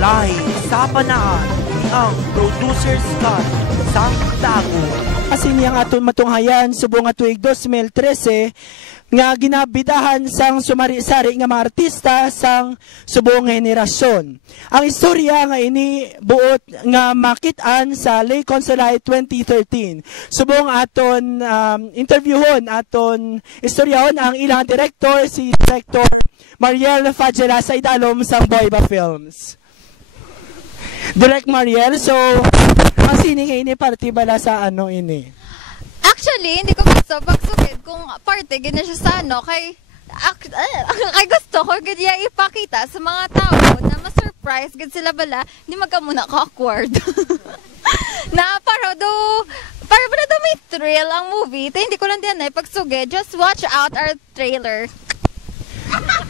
lahi sa panaan ang producer's cut sang tago. Kasi niyang aton matunghayan subong nga tuig 2013 nga ginabidahan sang sumari-sari nga mga artista sang subong henerasyon. Ang istorya nga ini buot nga makitaan sa Lake Consulate 2013. Subong aton interviewon, aton istoryahon ang ilang director, si Director Mariel Fadjela sa idalom sang Boyba Films. Direct Mariel, so ang sining ini party bala sa ano ini? Actually, hindi ko gusto pagsugid kung parte gina siya sa ano kay gusto ko ganyan ipakita sa mga tao na ma-surprise gid sila bala, hindi magkamuna ka awkward. Na para ba daw may thrill ang movie. Hindi ko lang din pagsugid. Just watch out our trailer.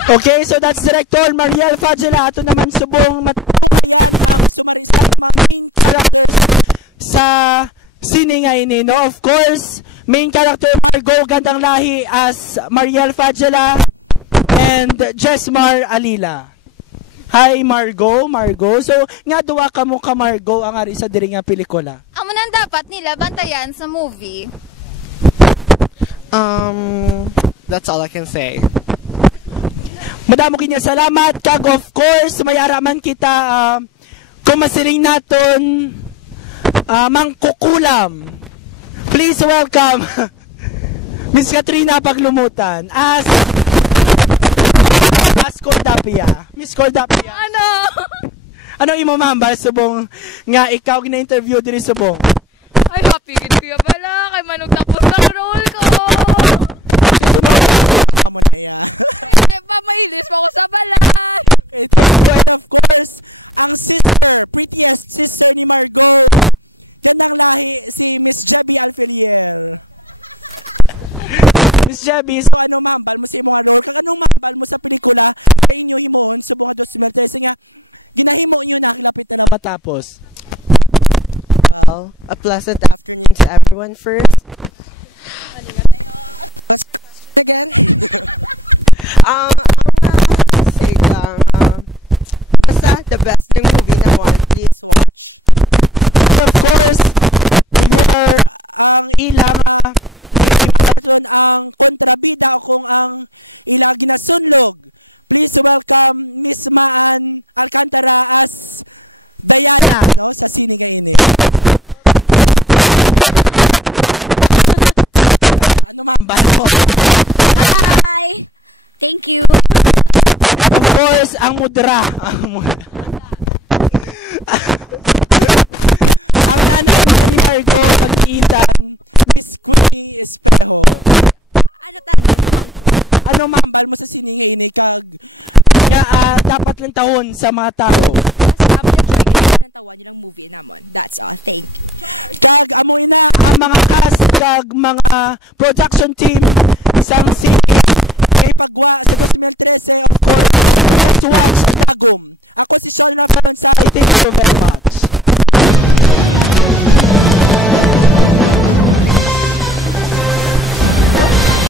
Okay, so that's Director Mariel Fadjela. Ato naman subong sa sine nga ini, no? Of course, main character Margo Gandang Lahi as Mariel Fadjela and Jesmar Alila. Hi Margo. So nga duwa ka mo ka Margo ang ari sa diri nga pelikula. Amo nang dapat nila bantayan sa movie. That's all I can say. Madamo kinya salamat kag of course mayaraman kita kung masiling naton mangkukulam. Please welcome Miss Katrina Paglumutan as Cordapia. Miss Cordapia. Ano imo mahambal subong nga ikaw gina-interview diri subong? Ay, happy gid kuya bala kay manong tapos ang role ko. Miss Jebby, matapos. Well, a pleasant afternoon to everyone first. Say lang, basta the best yung movie na one, please. Of course, your ilang ang mudra. Ang anak ni Margo magkita. Ano dapat lang taon sa mga tao. Ang mga cast kag mga production team isang to watch. I thank you very much.